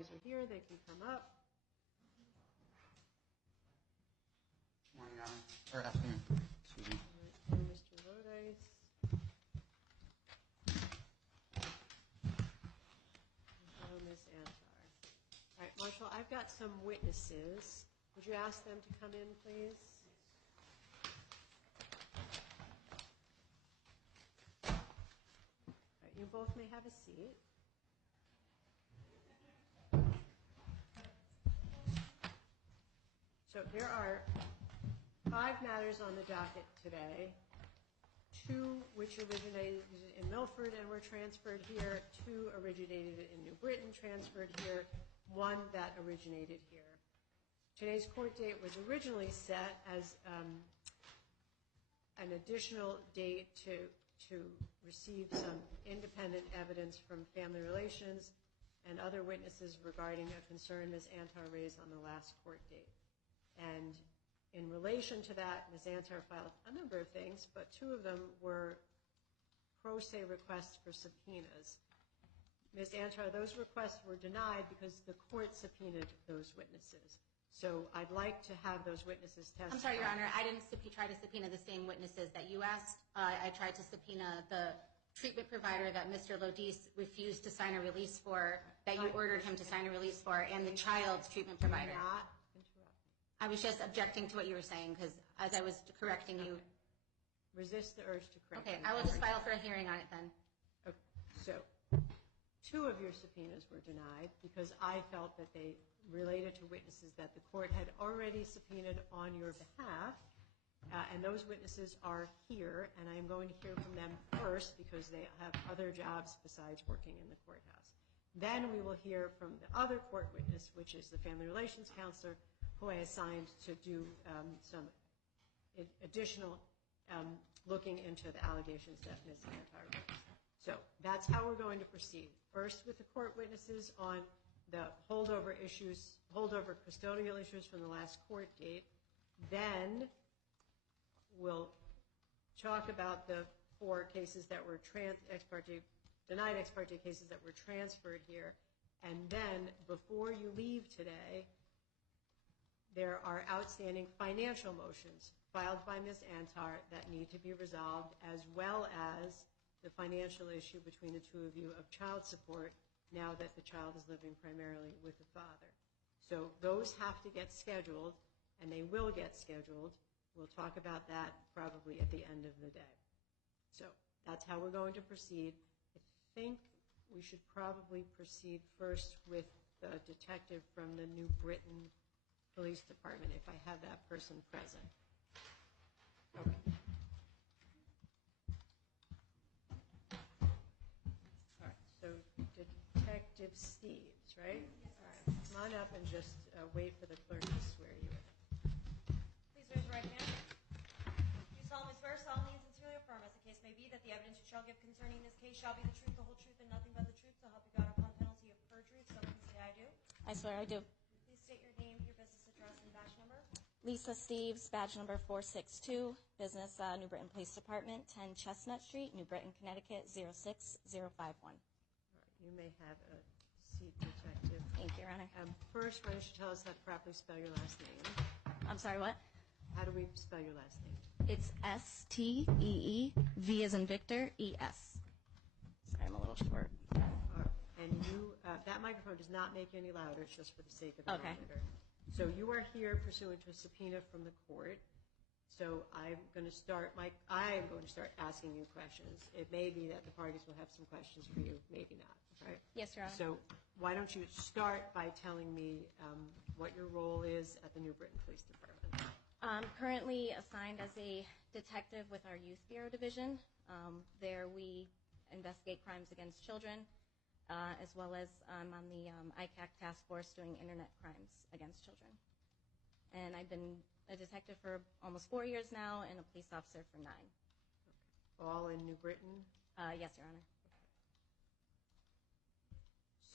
Are here, they can come up. Morning, Your Honor. Or afternoon. Excuse me. Mr. Lodice. And Ms. Antar. All right, Marshall, I've got some witnesses. Would you ask them to come in, please? All right, you both may have a seat. So there are 5 matters on the docket today, 2 which originated in Milford and were transferred here, 2 originated in New Britain, transferred here, 1 that originated here. Today's court date was originally set as an additional date to receive some independent evidence from family relations and other witnesses regarding a concern Ms. Antar raised on the last court date. And in relation to that, Ms. Antar filed a number of things, but 2 of them were pro se requests for subpoenas. Ms. Antar, those requests were denied because the court subpoenaed those witnesses. So I'd like to have those witnesses testify. I'm sorry, Your Honor. I didn't try to subpoena the same witnesses that you asked. I tried to subpoena the treatment provider that Mr. Lodice refused to sign a release for, that you ordered him to sign a release for, and the child's treatment provider. Do not interrupt me. I was just objecting to what you were saying because as I was correcting you. Resist the urge to correct me. Okay, I will just file for a hearing on it then. Okay, so 2 of your subpoenas were denied because I felt that they related to witnesses that the court had already subpoenaed on your behalf, and those witnesses are here, and I'm going to hear from them first because they have other jobs besides working in the courthouse. Then we will hear from the other court witness, which is the family relations counselor, who I assigned to do some additional looking into the allegations that Ms. Antar raised. So that's how we're going to proceed. First with the court witnesses on the holdover custodial issues from the last court date. Then we'll talk about the 4 cases that were denied ex parte cases that were transferred here. And then before you leave today, there are outstanding financial motions filed by Ms. Antar that need to be resolved, as well as the financial issue between the 2 of you of child support now that the child is living primarily with the father. So those have to get scheduled, and they will get scheduled. We'll talk about that probably at the end of the day. So that's how we're going to proceed. I think we should probably proceed first with the detective from the New Britain Police Department, if I have that person present. Okay. All right, so Detective Steves, right? Yes. All right, come on up and just wait for the clerk to swear you in. Please raise your right hand. Do you solemnly swear, solemnly and sincerely affirm, as the case may be, that the evidence you shall give concerning this case shall be the truth, the whole truth, and nothing but the truth, so help you God upon penalty of perjury, if someone can say I do? I swear I do. Please state your name, your business address, and badge number. Lisa Steves, badge number 462, business New Britain Police Department, 10 Chestnut Street, New Britain, Connecticut, 06051. All right, you may have a seat, Detective. Thank you, Your Honor. First, why don't you tell us how to properly spell your last name? I'm sorry, what? How do we spell your last name? It's S-T-E-E, V as in Victor, E-S. Sorry, I'm a little short. And you, that microphone does not make you any louder. It's just for the sake of the monitor. Okay. So you are here pursuant to a subpoena from the court. So I'm going to start asking you questions. It may be that the parties will have some questions for you, maybe not. Right? Yes, Your Honor. So why don't you start by telling me what your role is at the New Britain Police Department? I'm currently assigned as a detective with our Youth Bureau Division. There we investigate crimes against children, as well as I'm on the ICAC task force doing internet crimes against children. And I've been a detective for almost 4 years now and a police officer for 9. Okay. All in New Britain? Yes, Your Honor.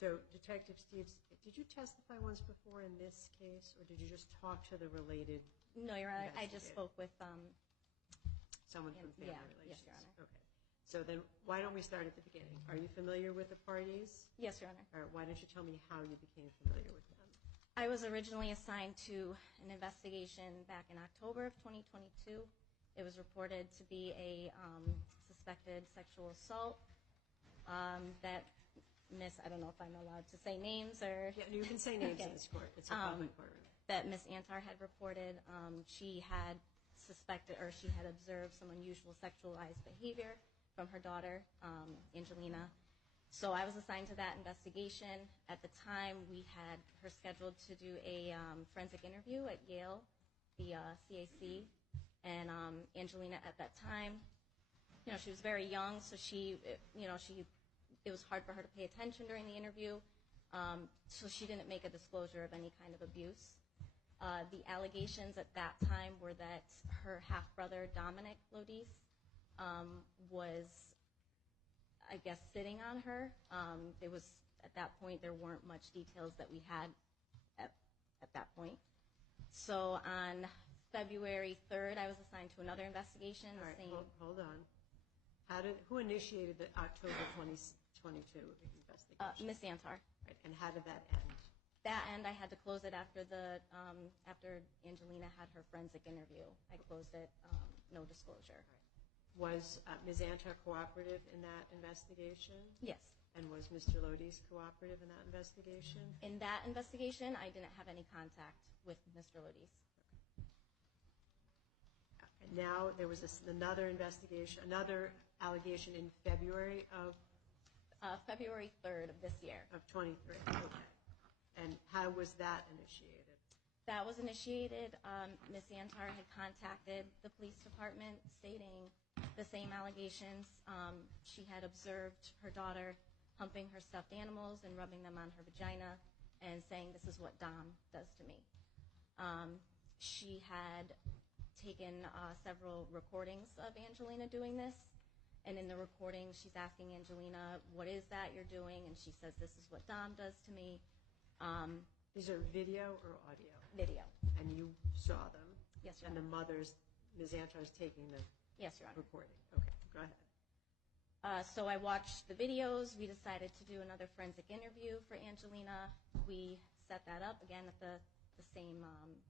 Okay. So, Detective Steves, did you testify once before in this case, or did you just talk to the related? No, Your Honor. I just spoke with someone from Family Relations. Yes, Your Honor. Okay. So then why don't we start at the beginning? Are you familiar with the parties? Yes, Your Honor. Or why don't you tell me how you became familiar with them? I was originally assigned to an investigation back in October of 2022. It was reported to be a suspected sexual assault that Miss, I don't know if I'm allowed to say names or... Yeah, you can say names in this court. It's a public courtroom. That Miss Antar had reported. She had suspected, or she had observed some unusual sexualized behavior from her daughter, Angelina. So I was assigned to that investigation. At the time, we had her scheduled to do a forensic interview at Yale, the CAC. And Angelina at that time, she was very young, so it was hard for her to pay attention during the interview. So she didn't make a disclosure of any kind of abuse. The allegations at that time were that her half-brother, Dominic Lodice, was, I guess, sitting on her. It was, at that point, there weren't much details that we had at that point. So on February 3rd, I was assigned to another investigation. All right, hold on. Who initiated the October 2022 investigation? Miss Antar. Right, and how did that end? That end, I had to close it after Angelina had her forensic interview. I closed it, no disclosure. Right. Was Ms. Antar cooperative in that investigation? Yes. And was Mr. Lodice cooperative in that investigation? In that investigation, I didn't have any contact with Mr. Lodice. And now there was another investigation, another allegation in February of? February 3rd of this year. Of 23, okay. And how was that initiated? That was initiated, Ms. Antar had contacted the police department stating the same allegations. She had observed her daughter humping her stuffed animals and rubbing them on her vagina and saying, "This is what Dom does to me." She had taken several recordings of Angelina doing this, and in the recording she's asking Angelina, "What is that you're doing?" And she says, "This is what Dom does to me." These are video or audio? Video. And you saw them? Yes, Your Honor. And the mother's, Ms. Antar's taking the Yes, Your Honor. recording? Okay, go ahead. So I watched the videos. We decided to do another forensic interview for Angelina. We set that up again at the same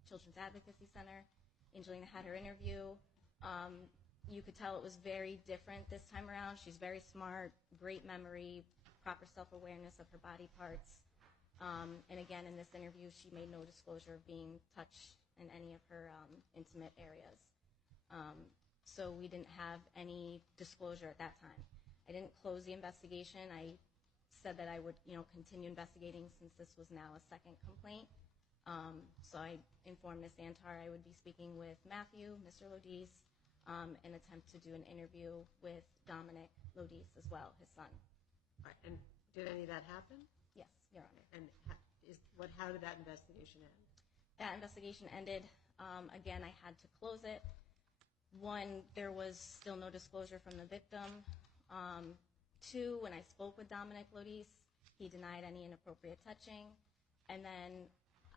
Children's Advocacy Center. Angelina had her interview. You could tell it was very different this time around. She's very smart, great memory, proper self-awareness of her body parts. And again, in this interview, she made no disclosure of being touched in any of her intimate areas. So we didn't have any disclosure at that time. I didn't close the investigation. I said that I would, continue investigating since this was now a second complaint. So I informed Ms. Antar I would be speaking with Matthew, Mr. Lodice, and attempt to do an interview with Dominic Lodice as well, his son. All right, and did any of that happen? Yes, Your Honor. And how did that investigation end? That investigation ended. Again, I had to close it. One, there was still no disclosure from the victim. Two, when I spoke with Dominic Lodice, he denied any inappropriate touching. And then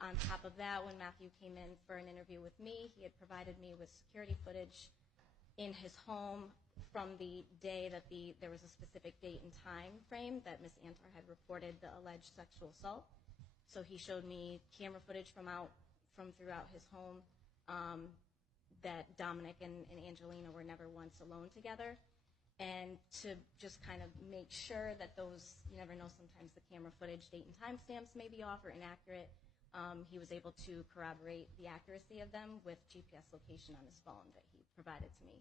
on top of that, when Matthew came in for an interview with me, he had provided me with security footage in his home from the day that there was a specific date and time frame that Ms. Antar had reported the alleged sexual assault. So he showed me camera footage from throughout his home that Dominic and Angelina were never once alone together. And to just kind of make sure that those, you never know, sometimes the camera footage, date and time stamps may be off or inaccurate, he was able to corroborate the accuracy of them with GPS location on his phone that he provided to me.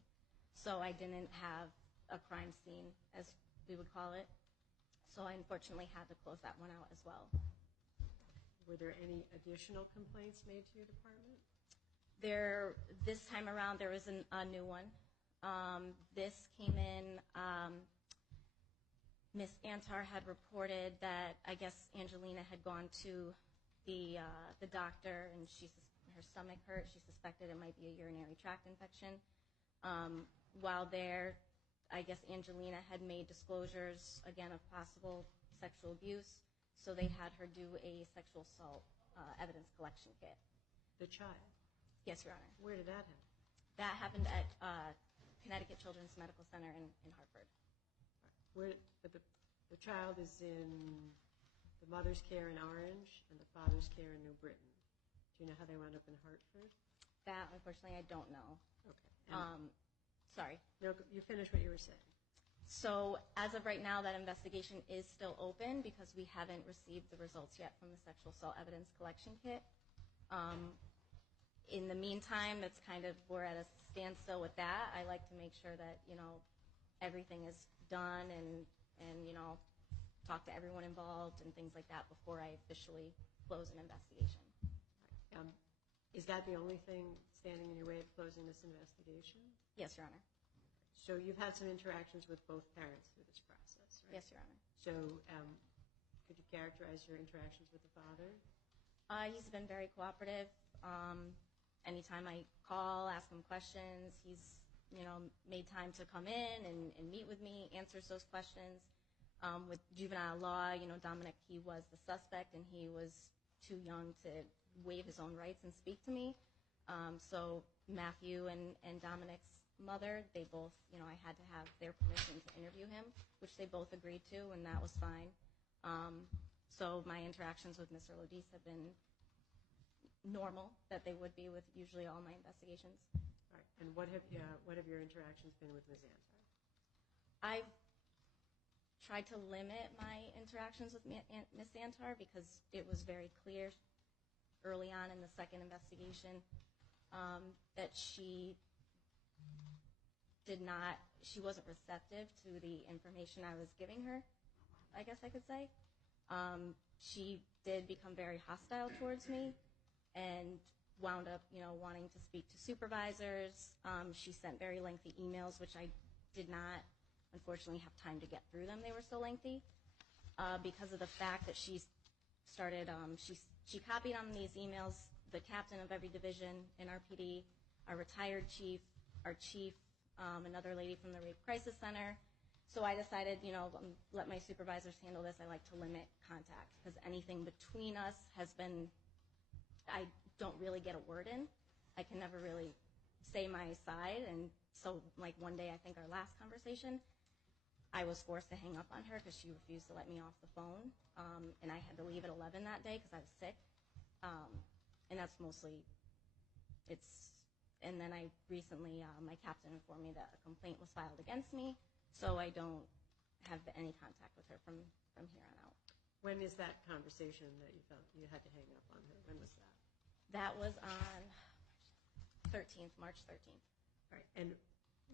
So I didn't have a crime scene, as we would call it. So I unfortunately had to close that one out as well. Were there any additional complaints made to your department? This time around, there was a new one. This came in, Ms. Antar had reported that, I guess, Angelina had gone to the doctor and her stomach hurt. She suspected it might be a urinary tract infection. While there, I guess Angelina had made disclosures, again, of possible sexual abuse, so they had her do a sexual assault evidence collection kit. The child? Yes, Your Honor. Where did that happen? That happened at Connecticut Children's Medical Center in Hartford. The child is in the mother's care in Orange and the father's care in New Britain. Do you know how they wound up in Hartford? That, unfortunately, I don't know. Okay. Sorry. No, you finished what you were saying. So as of right now, that investigation is still open because we haven't received the results yet from the sexual assault evidence collection kit. In the meantime, it's kind of, we're at a standstill with that. I like to make sure that, everything is done and talk to everyone involved and things like that before I officially close an investigation. Is that the only thing standing in your way of closing this investigation? Yes, Your Honor. So you've had some interactions with both parents through this process, right? Yes, Your Honor. So could you characterize your interactions with the father? He's been very cooperative. Anytime I call, ask him questions, he's made time to come in and meet with me, answers those questions. With juvenile law, Dominic, he was the suspect and he was too young to waive his own rights and speak to me. So Matthew and Dominic's mother, they both, I had to have their permission to interview him, which they both agreed to, and that was fine. So my interactions with Mr. Lodice have been normal, that they would be with usually all my investigations. All right. And what have your interactions been with Ms. Antar? I've tried to limit my interactions with Ms. Antar because it was very clear early on in the second investigation that she wasn't receptive to the information I was giving her, I guess I could say. She did become very hostile towards me and wound up, wanting to speak to supervisors. She sent very lengthy emails, which I did not, unfortunately, have time to get through them. They were so lengthy because of the fact that she started, she copied on these emails the captain of every division in our PD, our retired chief, our chief, another lady from the Rape Crisis Center. So I decided, let my supervisors handle this. I like to limit contact because anything between us has been, I don't really get a word in. I can never really say my side. And so one day, I think our last conversation, I was forced to hang up on her because she refused to let me off the phone. And I had to leave at 11 that day because I was sick. And that's mostly, and then I recently, my captain informed me that a complaint was filed against me. So I don't have any contact with her from here on out. When is that conversation that you felt you had to hang up on her? When was that? That was on March 13th. All right. And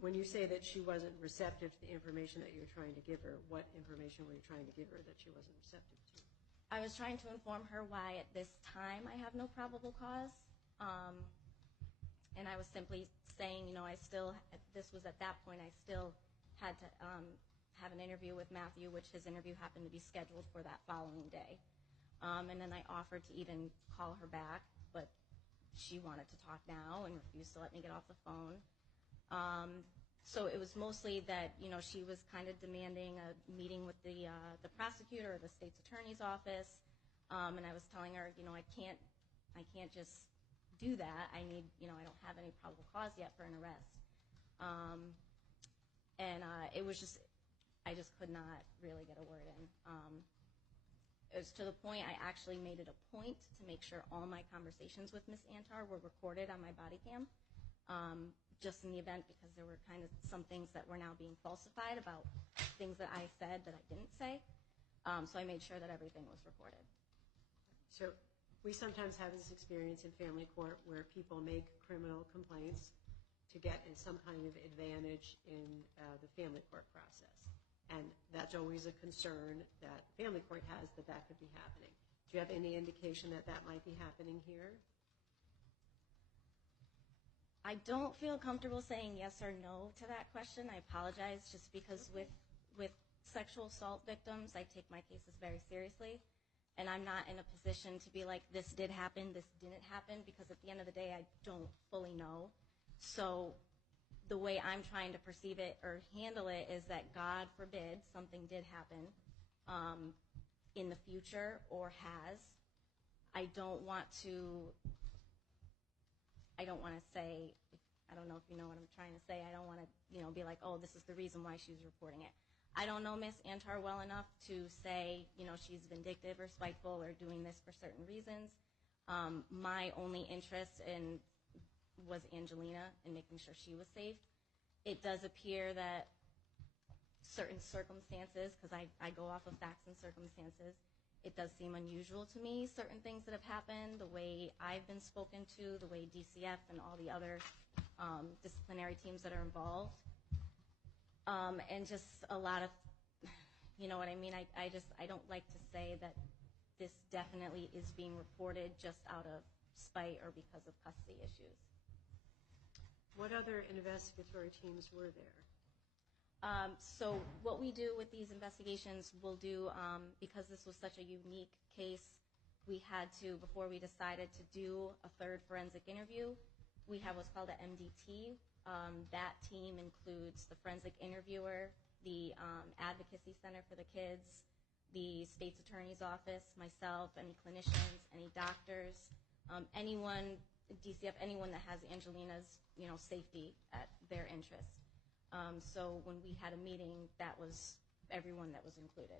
when you say that she wasn't receptive to the information that you were trying to give her, what information were you trying to give her that she wasn't receptive to? I was trying to inform her why at this time I have no probable cause. And I was simply saying, this was at that point, I still had to have an interview with Matthew, which his interview happened to be scheduled for that following day. And then I offered to even call her back, but she wanted to talk now and refused to let me get off the phone. So it was mostly that, she was kind of demanding a meeting with the prosecutor or the state's attorney's office. And I was telling her, I can't just do that. I need, I don't have any probable cause yet for an arrest. And it was just, I just could not really get a word in. It was to the point I actually made it a point to make sure all my conversations with Ms. Antar were recorded on my body cam, just in the event because there were kind of some things that were now being falsified about things that I said that I didn't say. So I made sure that everything was recorded. So we sometimes have this experience in family court where people make criminal complaints to get some kind of advantage in the family court process. And that's always a concern that family court has that could be happening. Do you have any indication that that might be happening here? I don't feel comfortable saying yes or no to that question. I apologize, just because with sexual assault victims, I take my cases very seriously. And I'm not in a position to be like, this did happen, this didn't happen, because at the end of the day, I don't fully know. So the way I'm trying to perceive it or handle it is that, God forbid, something did happen in the future or has. I don't want to say, I don't know if you know what I'm trying to say. I don't want to, be like, oh, this is the reason why she was reporting it. I don't know Miss Antar well enough to say, she's vindictive or spiteful or doing this for certain reasons. My only interest was Angelina and making sure she was safe. It does appear that certain circumstances, because I go off of facts and circumstances, it does seem unusual to me, certain things that have happened, the way I've been spoken to, the way DCF and all the other disciplinary teams that are involved. And just a lot of, you know what I mean? I don't like to say that this definitely is being reported just out of spite or because of custody issues. What other investigatory teams were there? So what we do with these investigations, we'll do, because this was such a unique case, we had to, before we decided to do a third forensic interview, we have what's called an MDT. That team includes the forensic interviewer, the advocacy center for the kids, the state's attorney's office, myself, any clinicians, any doctors, anyone, DCF, anyone that has Angelina's, safety at their interest. So when we had a meeting, that was everyone that was included.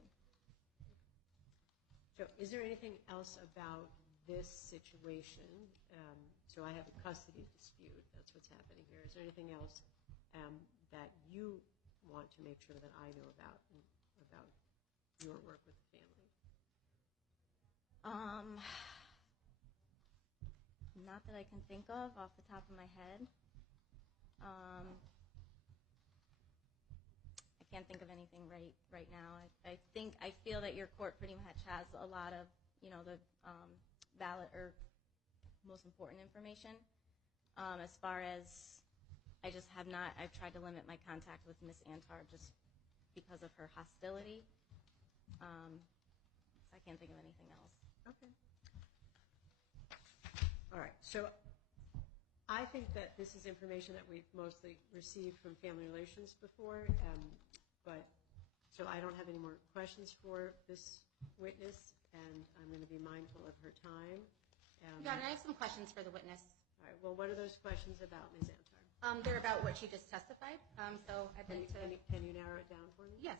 So is there anything else about this situation? So I have a custody dispute. That's what's happening here. Is there anything else that you want to make sure that I know about your work with the family? Not that I can think of off the top of my head. I can't think of anything right now. I feel that your court pretty much has a lot of, the valid or most important information. As far as, I've tried to limit my contact with Miss Antar just because of her hostility. So I can't think of anything else. Okay. All right. So I think that this is information that we've mostly received from Family Relations before, but so I don't have any more questions for this witness, and I'm going to be mindful of her time. Your Honor, I have some questions for the witness. All right. Well, what are those questions about, Ms. Antar? They're about what she just testified. So I'd like to. Can you narrow it down for me? Yes.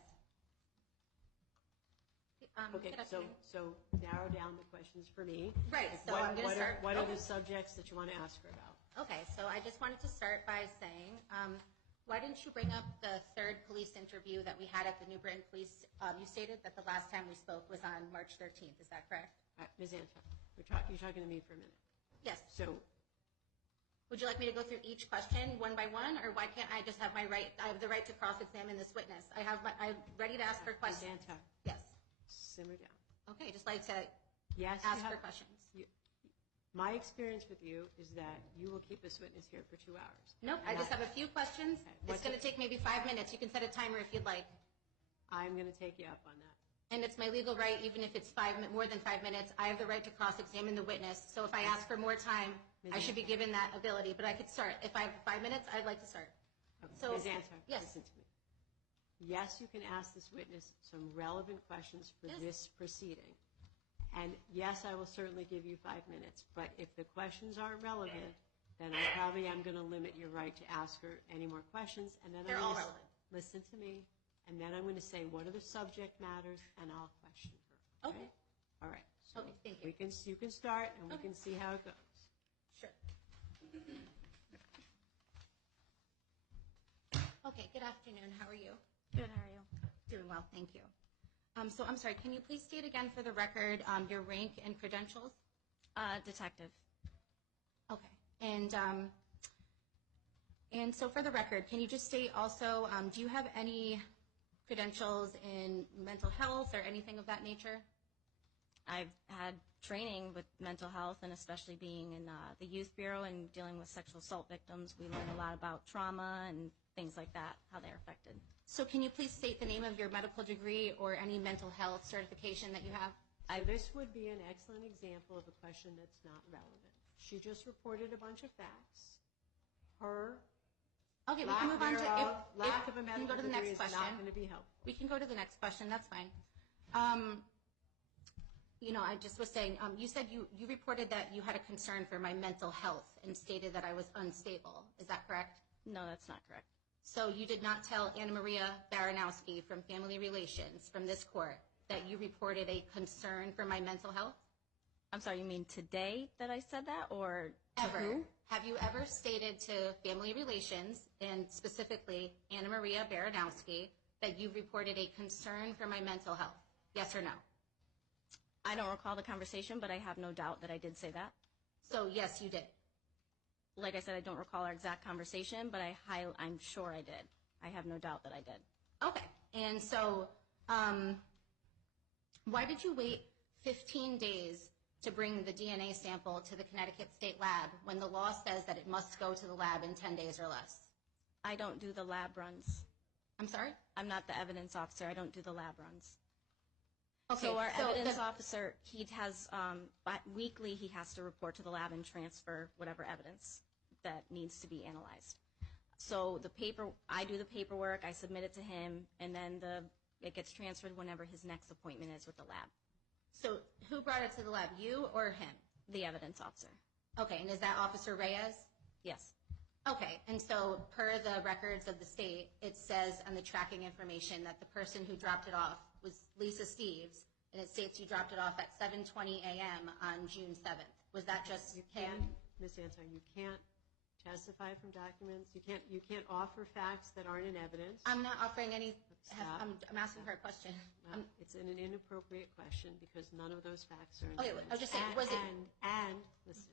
Okay. So narrow down the questions for me. Right. So I'm going to start. What are the subjects that you want to ask her about? Okay. So I just wanted to start by saying, why didn't you bring up the third police interview that we had at the New Britain Police? You stated that the last time we spoke was on March 13th. Is that correct? Ms. Antar, you're talking to me for a minute. Yes. So. Would you like me to go through each question one by one, or why can't I just have my right? I have the right to cross-examine this witness. I'm ready to ask her questions. Ms. Antar. Yes. Simmer down. Okay. Just like to ask her questions. My experience with you is that you will keep this witness here for 2 hours. Nope. I just have a few questions. Okay. It's going to take maybe 5 minutes. You can set a timer if you'd like. I'm going to take you up on that. And it's my legal right, even if it's more than 5 minutes, I have the right to cross-examine the witness. So if I ask for more time, I should be given that ability. But I could start. If I have 5 minutes, I'd like to start. Okay. So, Ms. Antar, yes. Listen to me. Yes, you can ask this witness some relevant questions for this proceeding. And yes, I will certainly give you 5 minutes. But if the questions aren't relevant, then I probably am going to limit your right to ask her any more questions. And then they're all relevant. Listen to me. And then I'm going to say, what are the subject matters? And I'll question her. Okay. All right. So okay, thank you. You can start, and we can see how it goes. Sure. Okay, good afternoon. How are you? Good, how are you? Doing well, thank you. So I'm sorry, can you please state again for the record your rank and credentials? Detective. Okay. And so for the record, can you just state also, do you have any credentials in mental health or anything of that nature? I've had training with mental health, and especially being in the Youth Bureau and dealing with sexual assault victims, we learn a lot about trauma and things like that, how they're affected. So can you please state the name of your medical degree or any mental health certification that you have? So this would be an excellent example of a question that's not relevant. She just reported a bunch of facts. Okay, we can move on to lack of a medical degree is not going to be helpful. We can go to the next question. That's fine. I just was saying, you said you reported that you had a concern for my mental health and stated that I was unstable. Is that correct? No, that's not correct. So you did not tell Anna Maria Baranowski from Family Relations from this court that you reported a concern for my mental health? I'm sorry, you mean today that I said that, or to Ever. who? Have you ever stated to Family Relations, and specifically Anna Maria Baranowski, that you reported a concern for my mental health? Yes or no? I don't recall the conversation, but I have no doubt that I did say that. So yes, you did. Like I said, I don't recall our exact conversation, but I'm sure I did. I have no doubt that I did. Okay. And so why did you wait 15 days to bring the DNA sample to the Connecticut State Lab when the law says that it must go to the lab in 10 days or less? I don't do the lab runs. I'm sorry? I'm not the evidence officer. I don't do the lab runs. Okay, So our evidence officer, he has, weekly he has to report to the lab and transfer whatever evidence that needs to be analyzed. So I do the paperwork, I submit it to him, and then it gets transferred whenever his next appointment is with the lab. So who brought it to the lab, you or him? The evidence officer. Okay, and is that Officer Reyes? Yes. Okay, and so per the records of the state, it says on the tracking information that the person who dropped it off was Lisa Steves, and it states you dropped it off at 7:20 a.m. on June 7th. Was that just him? Ms. Antar, you can't testify from documents. You can't offer facts that aren't in evidence. I'm not offering any. Stop. I'm asking her a question. It's an inappropriate question because none of those facts are in Okay, evidence. I was just saying, was it? And listen,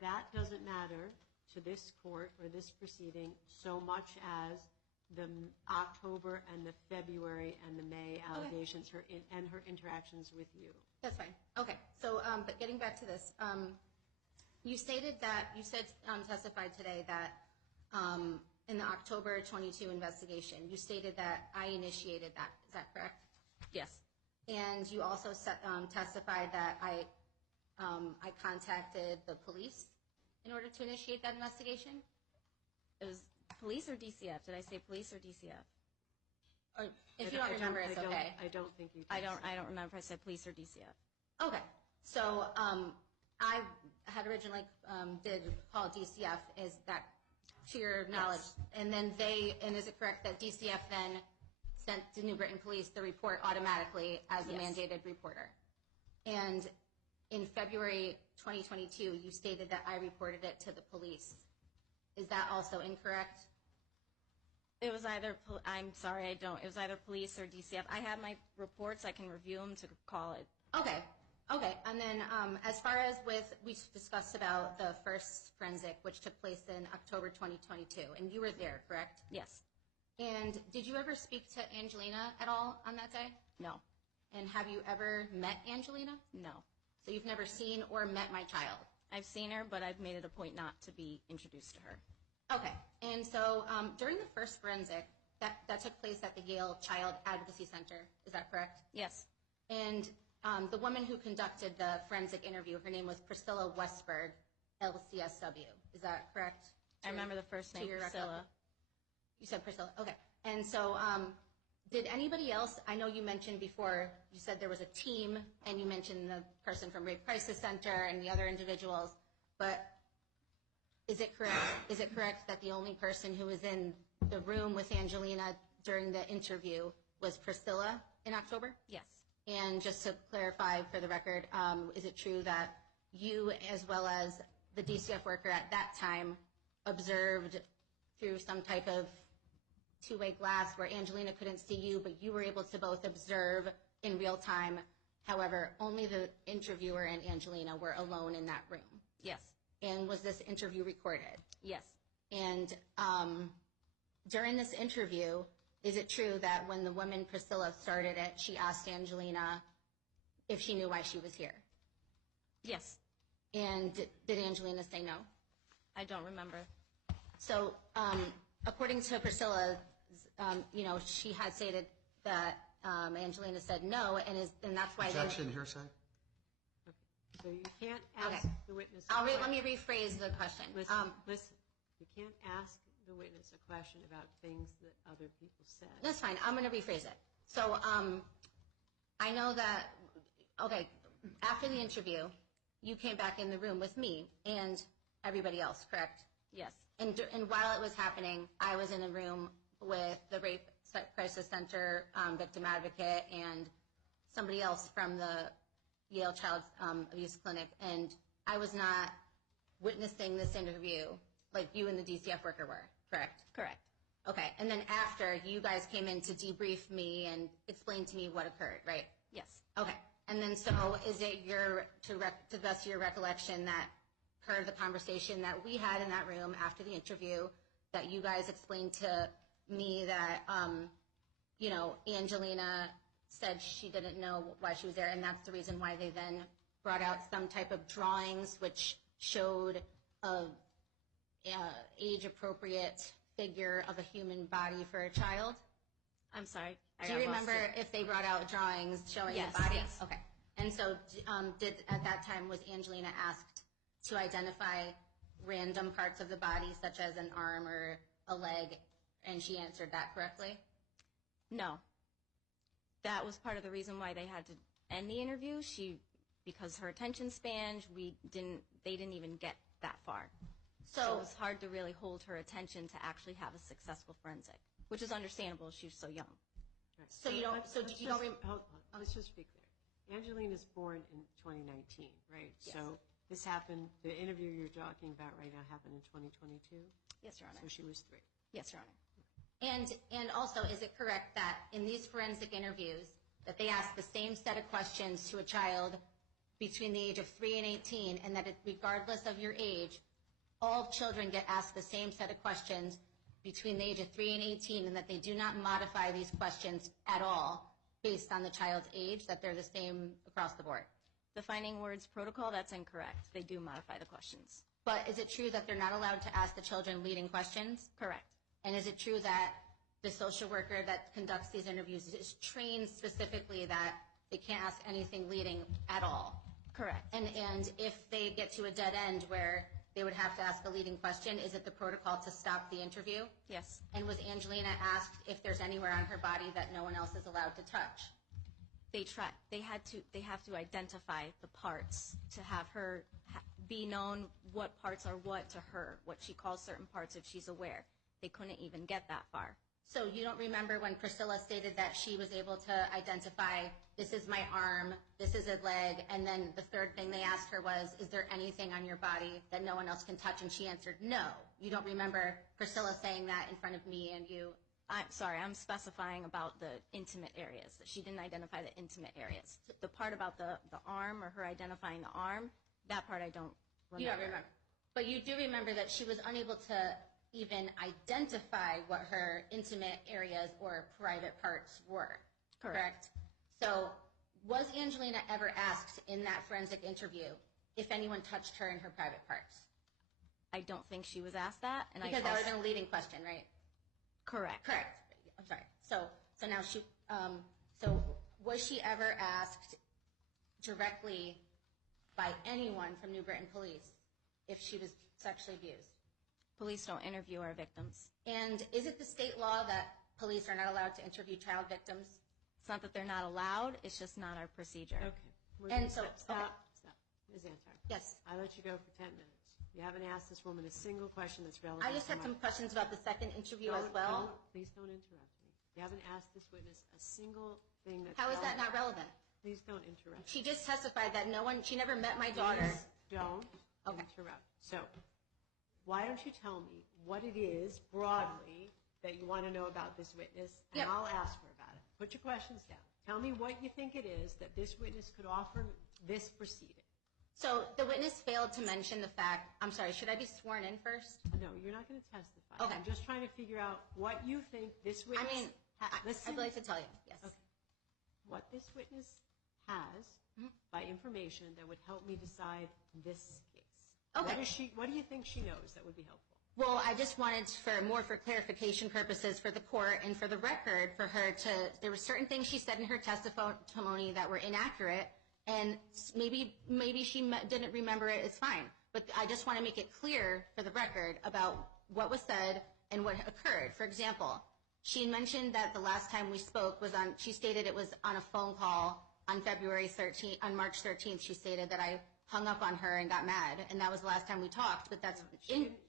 that doesn't matter to this court or this proceeding so much as the October and the February and the May allegations and her interactions with you. That's fine. Okay, so but getting back to this, you testified today that in the October 22 investigation, you stated that I initiated that. Is that correct? Yes. And you also testified that I contacted the police in order to initiate that investigation? It was police or DCF? Did I say police or DCF? Or if you don't remember, it's okay. I don't think you did. I don't remember if I said police or DCF. Okay. So I had originally did call DCF. Is that to your knowledge? Yes. And then is it correct that DCF then sent to New Britain Police the report automatically as a Yes. mandated reporter? And in February 2022, you stated that I reported it to the police. Is that also incorrect? It was either, I'm sorry, it was either police or DCF. I have my reports, I can review them to call it. Okay. And then as far as we discussed about the first forensic, which took place in October 2022, and you were there, correct? Yes. And did you ever speak to Angelina at all on that day? No. And have you ever met Angelina? No. So you've never seen or met my child? I've seen her, but I've made it a point not to be introduced to her. Okay. And so during the first forensic, that took place at the Yale Child Advocacy Center. Is that correct? Yes. And the woman who conducted the forensic interview, her name was Priscilla Westberg, LCSW. Is that correct? I remember the first name, Priscilla. You said Priscilla. Okay. And so did anybody else, I know you mentioned before, you said there was a team, and you mentioned the person from Rape Crisis Center and the other individuals, but is it correct that the only person who was in the room with Angelina during the interview was Priscilla in October? Yes. And just to clarify for the record, is it true that you, as well as the DCF worker at that time, observed through some type of two-way glass where Angelina couldn't see you, but you were able to both observe in real time? However, only the interviewer and Angelina were alone in that room. Yes. And was this interview recorded? Yes. And during this interview, is it true that when the woman Priscilla started it, she asked Angelina if she knew why she was here? Yes. And did Angelina say no? I don't remember. So according to Priscilla, she had stated that Angelina said no, and that's why. Objection, hearsay. So you can't ask the witness. Let me rephrase the question. Listen, you can't ask the witness a question about things that other people said. That's fine. I'm going to rephrase it. So I know that, after the interview, you came back in the room with me and everybody else, correct? Yes. And while it was happening, I was in a room with the Rape Crisis Center victim advocate and somebody else from the Yale Child Abuse Clinic, and I was not witnessing this interview like you and the DCF worker were, correct? Correct. Okay, and then after, you guys came in to debrief me and explain to me what occurred, right? Yes. Okay, and then so is it to the best of your recollection that per the conversation that we had in that room after the interview, that you guys explained to me that, Angelina said she didn't know why she was there, and that's the reason why they then brought out some type of drawings which showed a age-appropriate figure of a human body for a child? I'm sorry. Do you remember if they brought out drawings showing Yes, the body? yes. Okay. And so at that time, was Angelina asked to identify random parts of the body, such as an arm or a leg, and she answered that correctly? No. That was part of the reason why they had to end the interview. Because her attention span, they didn't even get that far. So it was hard to really hold her attention to actually have a successful forensic, which is understandable. She was so young. Right. So you don't. So you don't. Hold on. Let's just be clear. Angelina's born in 2019, right? Yes. So this happened. The interview you're talking about right now happened in 2022. Yes, Your Honor. So she was 3. Yes, Your Honor. And also, is it correct that in these forensic interviews that they ask the same set of questions to a child between the age of 3 and 18, and that regardless of your age, all children get asked the same set of questions between the age of 3 and 18, and that they do not modify these questions at all based on the child's age, that they're the same across the board? The Finding Words protocol, that's incorrect. They do modify the questions. But is it true that they're not allowed to ask the children leading questions? Correct. And is it true that the social worker that conducts these interviews is trained specifically that they can't ask anything leading at all? Correct. And if they get to a dead end where they would have to ask a leading question, is it the protocol to stop the interview? Yes. And was Angelina asked if there's anywhere on her body that no one else is allowed to touch? They have to identify the parts to have her be known what parts are what to her, what she calls certain parts if she's aware. They couldn't even get that far. So you don't remember when Priscilla stated that she was able to identify, this is my arm, this is a leg, and then the third thing they asked her was, is there anything on your body that no one else can touch? And she answered no. You don't remember Priscilla saying that in front of me and you? I'm sorry, I'm specifying about the intimate areas. She didn't identify the intimate areas. The part about the arm or her identifying the arm, that part I don't remember. You don't remember. But you do remember that she was unable to even identify what her intimate areas or private parts were. Correct? So was Angelina ever asked in that forensic interview if anyone touched her in her private parts? I don't think she was asked that. And because that would have been a leading question, right? Correct. Correct. I'm sorry. So now so was she ever asked directly by anyone from New Britain Police if she was sexually abused? Police don't interview our victims. And is it the state law that police are not allowed to interview child victims? It's not that they're not allowed, it's just not our procedure. Okay. And so, Stop. Ms. Antar. Yes. I let you go for 10 minutes. You haven't asked this woman a single question that's relevant. I just had some questions about the second interview as well. Please don't interrupt me. You haven't asked this witness a single thing that's How is that not relevant? Please don't interrupt. She just testified that she never met my daughter. Please don't interrupt. So why don't you tell me what it is broadly that you want to know about this witness, and I'll ask her about it. Put your questions down. Tell me what you think it is that this witness could offer this proceeding. So the witness failed to mention the fact, I'm sorry, should I be sworn in first? No, you're not going to testify. Okay. I'm just trying to figure out what you think this witness I'd like to tell you, yes. Okay. What this witness has by information that would help me decide this case. Okay. What do you think she knows that would be helpful? Well, I just wanted for clarification purposes for the court and for the record for her to, there were certain things she said in her testimony that were inaccurate, and maybe she didn't remember it, it's fine. But I just want to make it clear for the record about what was said and what occurred. For example, she mentioned that the last time we spoke she stated it was on a phone call on on March 13th, she stated that I hung up on her and got mad, and that was the last time we talked, but that's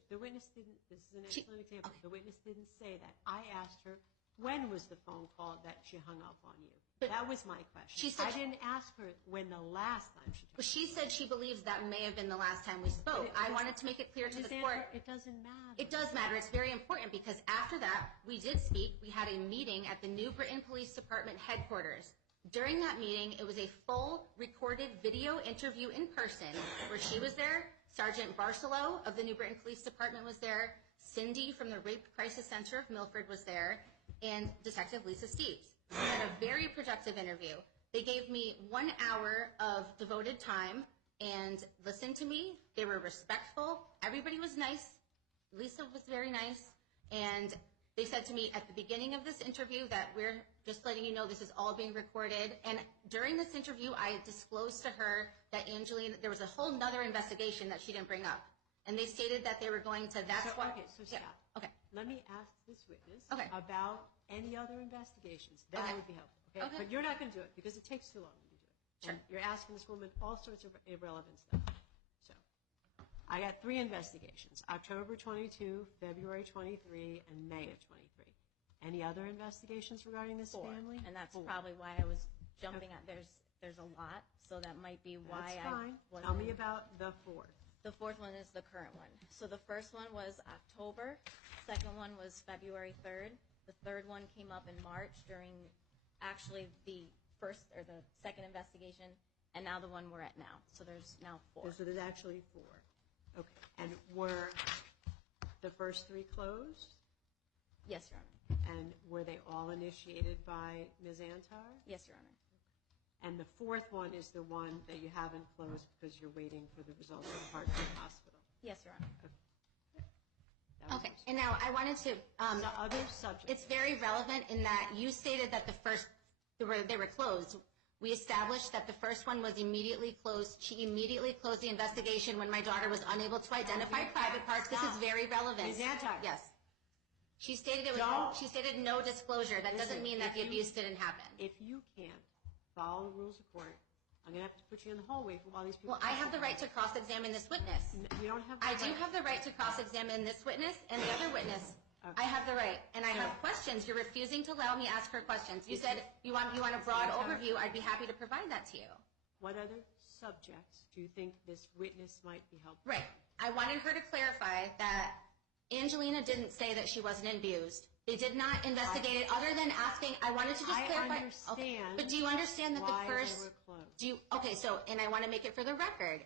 the witness didn't, this is an excellent example, the witness didn't say that. I asked her, when was the phone call that she hung up on you? That was my question. I didn't ask her when the last time she talked. She said she believes that may have been the last time we spoke. I wanted to make it clear to the court. It doesn't matter. It does matter. It's very important because after that, we did speak. We had a meeting at the New Britain Police Department headquarters. During that meeting, it was a full recorded video interview in person where she was there, Sergeant Barcelo of the New Britain Police Department was there, Cindy from the Rape Crisis Center of Milford was there, and Detective Lisa Steeves. We had a very productive interview. They gave me 1 hour of devoted time and listened to me. They were respectful. Everybody was nice. Lisa was very nice. And they said to me at the beginning of this interview that we're just letting you know this is all being recorded. And during this interview, I disclosed to her that Angelina, there was a whole nother investigation that she didn't bring up. And they stated that they were going to, Okay, so stop. Yeah, okay. Let me ask this witness Okay. about any other investigations. That Okay. would be helpful. Okay? Okay. But you're not going to do it because it takes too long when you do it. Sure. And you're asking this woman all sorts of irrelevant stuff. So I got 3 investigations, October 22, February 23, and May of 23. Any other investigations regarding this 4. family? And that's 4. probably why I was jumping at, there's a lot, so that might be why That's I fine. wasn't. Tell me about the 4th. The 4th one is the current one. So the first one was October, second one was February 3rd, the third one came up in March during actually the first or the second investigation, and now the one we're at now. So there's now 4. So there's actually 4. Okay. And were the first 3 closed? Yes, Your Honor. And were they all initiated by Ms. Antar? Yes, Your Honor. And the 4th one is the one that you haven't closed because you're waiting for the results of Hartford Hospital. Yes, Your Honor. Okay, and now I wanted to, The other subject. it's very relevant in that you stated that the first, they were closed. We established that the first one was immediately closed. She immediately closed the investigation when my daughter was unable to identify private parts. This is very relevant. Ms. Antar. Yes. She stated No. she stated no disclosure. That doesn't mean that the abuse didn't happen. If you can't follow the rules of court, I'm going to have to put you in the hallway for while these people. Well, I have the right to cross-examine this witness. You don't have the I right. do have the right to cross-examine this witness and the other witness. Okay. I have the right, and I have questions. You're refusing to allow me to ask her questions. You said you want a broad overview. I'd be happy to provide that to you. What other subjects do you think this witness might be helpful? Right. I wanted her to clarify that Angelina didn't say that she wasn't abused. They did not investigate it other than asking. I wanted to just clarify. I understand. Okay. But do you understand that why the first? they were closed. Do you? Okay. So, and I want to make it for the record.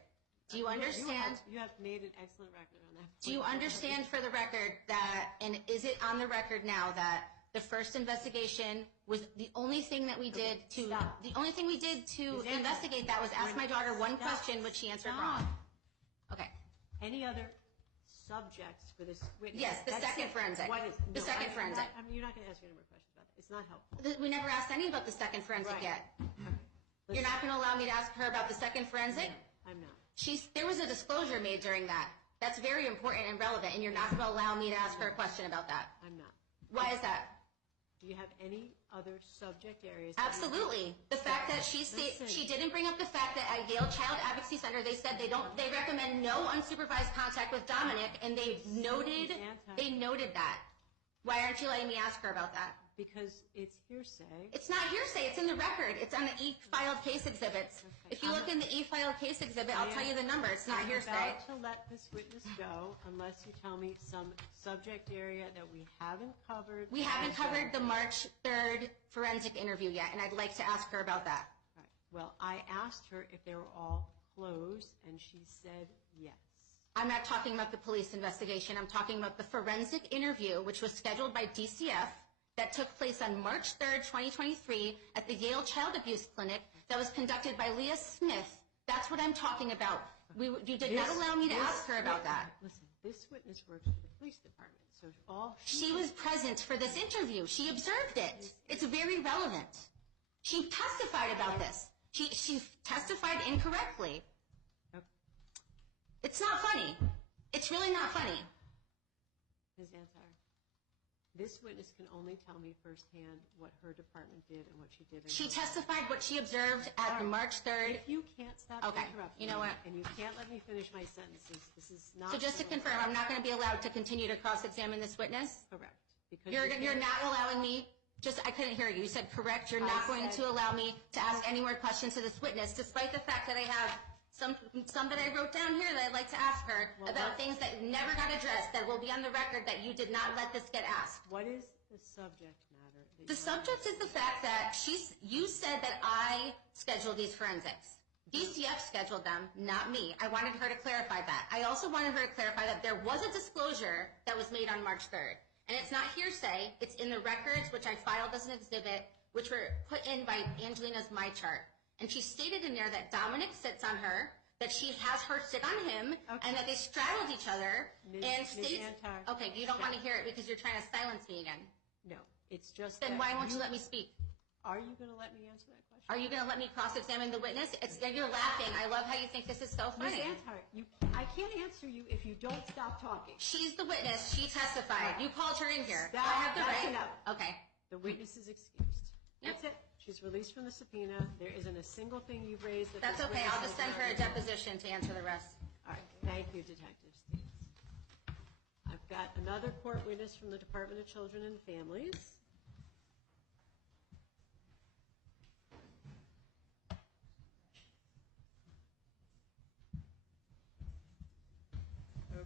Do you understand? You have made an excellent record on that. Do you understand for the record that, and is it on the record now that the first investigation was the only thing that we did to, Stop. the only thing we did to Ms. Antar, investigate that was ask my daughter one Stop. question, which she answered Stop. wrong. Okay. Any other subjects for this witness? Yes, the That's second it. forensic. What is, The second forensic. You're not going to ask me any more questions about that. It's not helpful. We never asked any about the second forensic Right. yet. You're Listen, not going to allow me to ask her about the second forensic? I'm not. There was a disclosure made during that. That's very important and relevant, and you're not going to allow me to ask her a question about that. I'm not. Why is that? Do you have any other subject areas? that you- Absolutely. The fact that Listen. she didn't bring up the fact that at Yale Child Advocacy Center they said they recommend no unsupervised contact with Dominic, and they noted that. Why aren't you letting me ask her about that? Because it's hearsay. It's not hearsay. It's in the record. It's on the e-filed case exhibits. Okay. If you look in the e-filed case exhibit, I'll tell you the number. It's not hearsay. I'm about to let this witness go unless you tell me some subject area that we haven't covered. We haven't covered the March 3rd forensic interview yet, and I'd like to ask her about that. Right. Well, I asked her if they were all closed, and she said yes. I'm not talking about the police investigation. I'm talking about the forensic interview, which was scheduled by DCF, that took place on March 3rd, 2023, at the Yale Child Abuse Clinic that was conducted by Leah Smith. That's what I'm talking about. You did not allow me to ask her about that. Listen, this witness works for the police department, so all She was present for this interview. She observed it. It's very relevant. She testified about this. She testified incorrectly. Okay. It's not funny. It's really not funny. Ms. Antar, this witness can only tell me firsthand what her department did and what she did. She testified what she observed at the March 3rd. If you can't stop interrupting you know what? and you can't let me finish my sentences, this is not... So just to confirm, I'm not going to be allowed to continue to cross-examine this witness? Correct. Because You're not allowing me, I couldn't hear you. You said correct. You're not going to allow me to ask any more questions to this witness, despite the fact that I have some that I wrote down here that I'd like to ask her about things that never got addressed, that will be on the record that you did not let this get asked. What is the subject matter? The subject is the fact that you said that I scheduled these forensics. DCF scheduled them, not me. I wanted her to clarify that. I also wanted her to clarify that there was a disclosure that was made on March 3rd. And it's not hearsay. It's in the records, which I filed as an exhibit, which were put in by Angelina's My Chart. And she stated in there that Dominic sits on her, that she has her sit on him, and that they straddled each other. Ms. Antar. Okay, you don't want to hear it because you're trying to silence me again. No, it's just Then why won't you let me speak? Are you going to let me answer that question? Are you going to let me cross-examine the witness? You're laughing. I love how you think this is so funny. Ms. Antar, I can't answer you if you don't stop talking. She's the witness. She testified. You called her in here. Stop. I have the That's right. enough. Okay. The witness is excused. Yep. That's it. She's released from the subpoena. There isn't a single thing you've raised. That's this okay. witness I'll just has send her a not- deposition to answer the rest. All right. Thank you, Detective Stevens. I've got another court witness from the Department of Children and Families. Okay.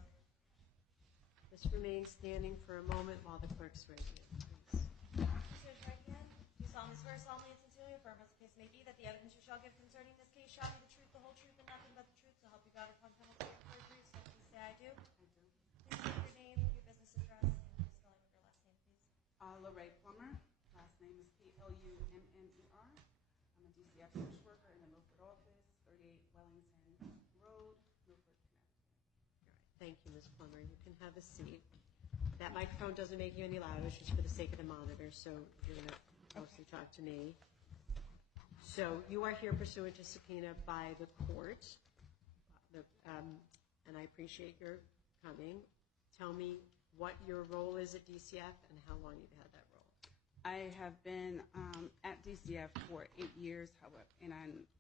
Just remain standing for a moment while the clerk's raising it, please. Raise your right hand. Do you solemnly swear, solemnly and sincerely affirm, as the case may be, that the evidence you shall give concerning this case shall be the truth, the whole truth, and nothing but the truth, so help you God upon penalty of perjury? So please say I do. I do. Please state your name, your business address, and the spelling of your last name, please. Lorraine Plummer. Last name is Plummer. I'm a DCF social worker in the Milford office, 38 Wellington Road, Milford, Connecticut. All right. Thank you, Ms. Plummer. You can have a seat. That microphone doesn't make you any louder. It's just for the sake of the monitor, so you're going to mostly talk to me. So you are here pursuant to subpoena by the court, and I appreciate your coming. Tell me what your role is at DCF and how long you've had that role. I have been at DCF for 8 years, however, and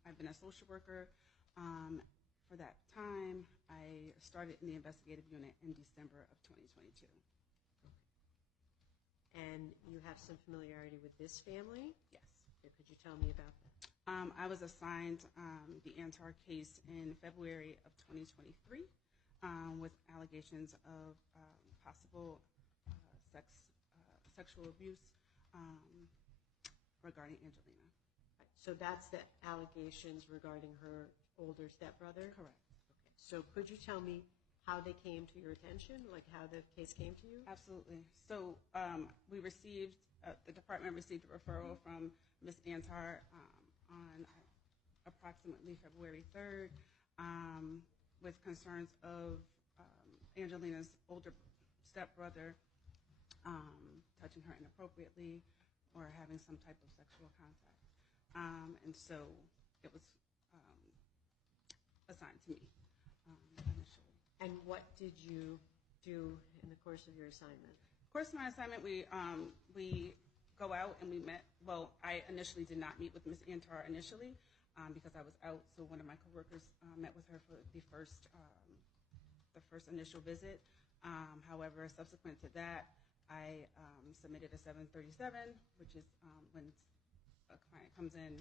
I've been a social worker for that time. I started in the investigative unit in December of 2022. And you have some familiarity with this family? Yes. Could you tell me about that? I was assigned the Antar case in February of 2023 with allegations of possible sexual abuse regarding Angelina. So that's the allegations regarding her older stepbrother? Correct. Okay. So could you tell me how they came to your attention, like how the case came to you? Absolutely. So we received, the department received a referral from Ms. Antar on approximately February 3rd with concerns of Angelina's older stepbrother touching her inappropriately or having some type of sexual contact. And so it was assigned to me initially. And what did you do in the course of your assignment? Of course, my assignment, we go out and we met. Well, I initially did not meet with Ms. Antar initially because I was out. So one of my coworkers met with her for the first initial visit. However, subsequent to that, I submitted a 737, which is when a client comes in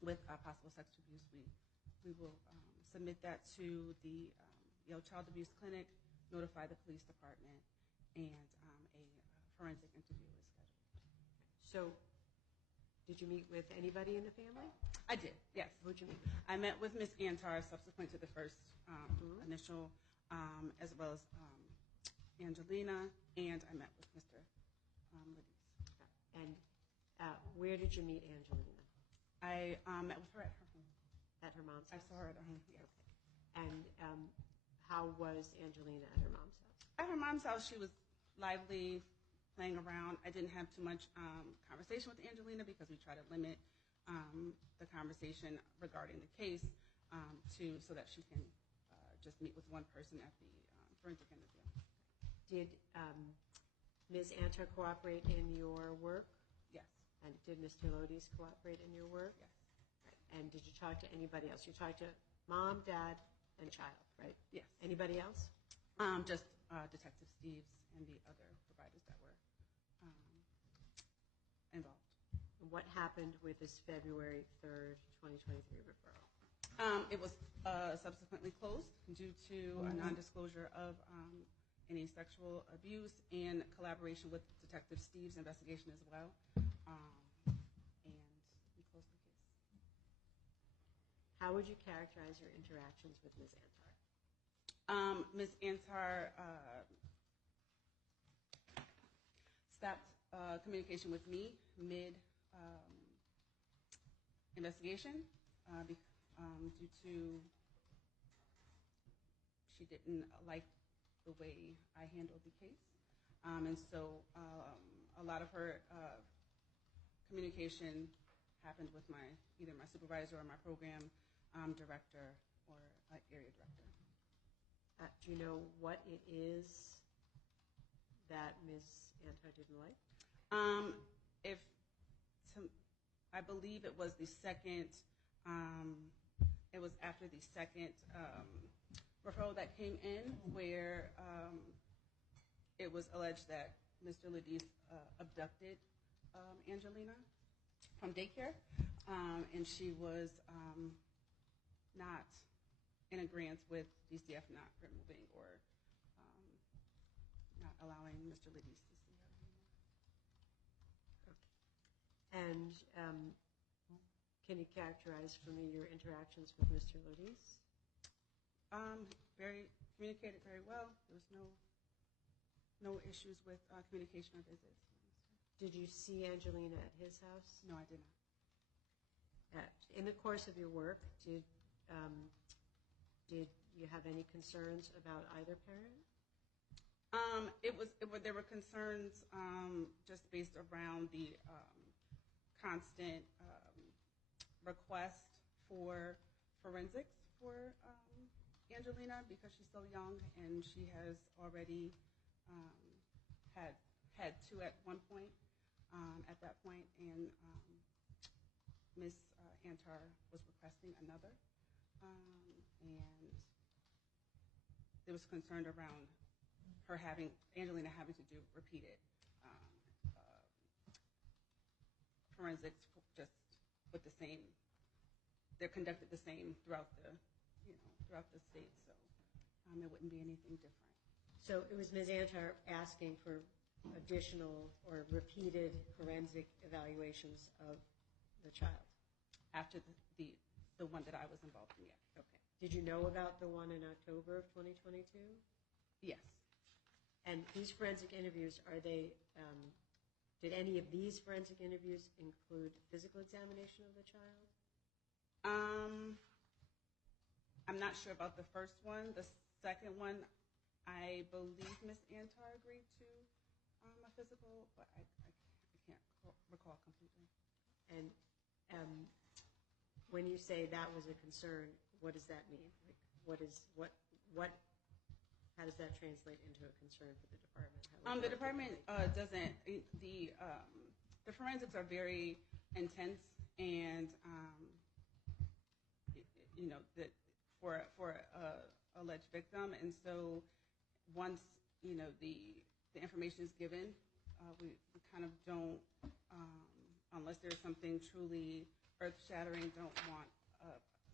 with possible sexual abuse, we will submit that to the Yale Child Abuse Clinic, notify the police department, and a forensic interview is scheduled. So did you meet with anybody in the family? I did, yes. Who did you meet with? I met with Ms. Antar subsequent to the first initial, as well as Angelina, and I met with Mr. Lodice. And where did you meet Angelina? I met with her at her home. At her mom's house? I saw her at her home, yes. Okay. And how was Angelina at her mom's house? At her mom's house, she was lively, playing around. I didn't have too much conversation with Angelina because we try to limit the conversation regarding the case so that she can just meet with one person at the forensic interview. Did Ms. Antar cooperate in your work? Yes. And did Mr. Lodice cooperate in your work? Yes. Right. And did you talk to anybody else? You talked to mom, dad, and child, right? Yes. Anybody else? Just Detective Steves and the other providers that were involved. And what happened with this February 3rd, 2023 referral? It was subsequently closed due to a non-disclosure of any sexual abuse and collaboration with Detective Steve's investigation as well. And we closed the case. How would you characterize your interactions with Ms. Antar? Ms. Antar stopped communication with me mid-investigation due to she didn't like the way I handled the case. And so a lot of her communication happened with either my supervisor or my program director or area director. Do you know what it is that Ms. Antar didn't like? I believe it was the second, it was after the second referral that came in where it was alleged that Mr. Lodice abducted Angelina from daycare, and she was not in agreement with DCF not removing or not allowing Mr. Lodice to see her anymore. And can you characterize for me your interactions with Mr. Lodice? Communicated very well. There was no issues with communication or visits. Did you see Angelina at his house? No, I did not. In the course of your work, did you have any concerns about either parent? There were concerns just based around the constant request for forensics for Angelina because she's so young and she has already had two at one point. At that point, and Ms. Antar was requesting another, and there was concern around Angelina having to do repeated forensics just with the same. They're conducted the same throughout the state, so it wouldn't be anything different. So it was Ms. Antar asking for additional or repeated forensic evaluations of the child? After the one that I was involved in, yeah. Okay. Did you know about the one in October of 2022? Yes. And these forensic interviews, did any of these forensic interviews include physical examination of the child? I'm not sure about the first one. The second one, I believe Ms. Antar agreed to a physical, but I can't recall completely. And when you say that was a concern, what does that mean? How does that translate into a concern for the department? The department doesn't. The forensics are very intense, and that for a alleged victim, and so once the information is given, we kind of don't, unless there's something truly earth-shattering, don't want